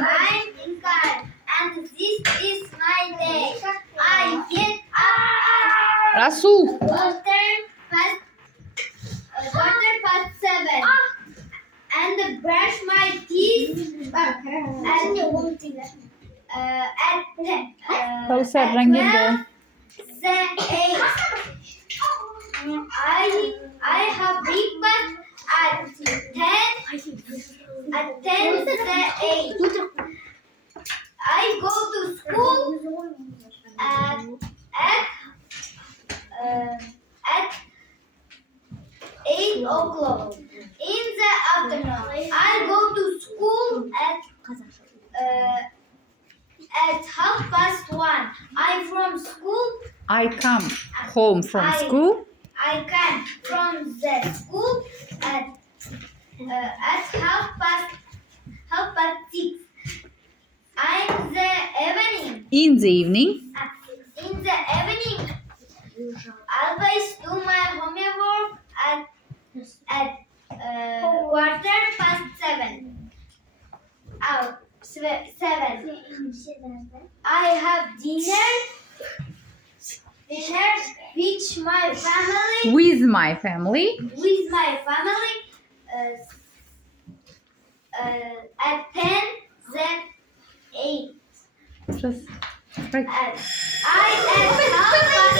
I'm in car, and this is my day. I get up Rasu. at quarter past 7, and brush my teeth at 10. Kauser ranginde. I have breakfast at 10 the 8. I go to school at 8 o'clock. In the afternoon, I go to school at 1:30. I from school. I come home from school. I come from the school at 6:30. I'm the evening. In the evening. In the evening, always do my homework at quarter past 7. 7. I have dinner with my family. With my family. With my family at 10 then 8. Just right. I at half past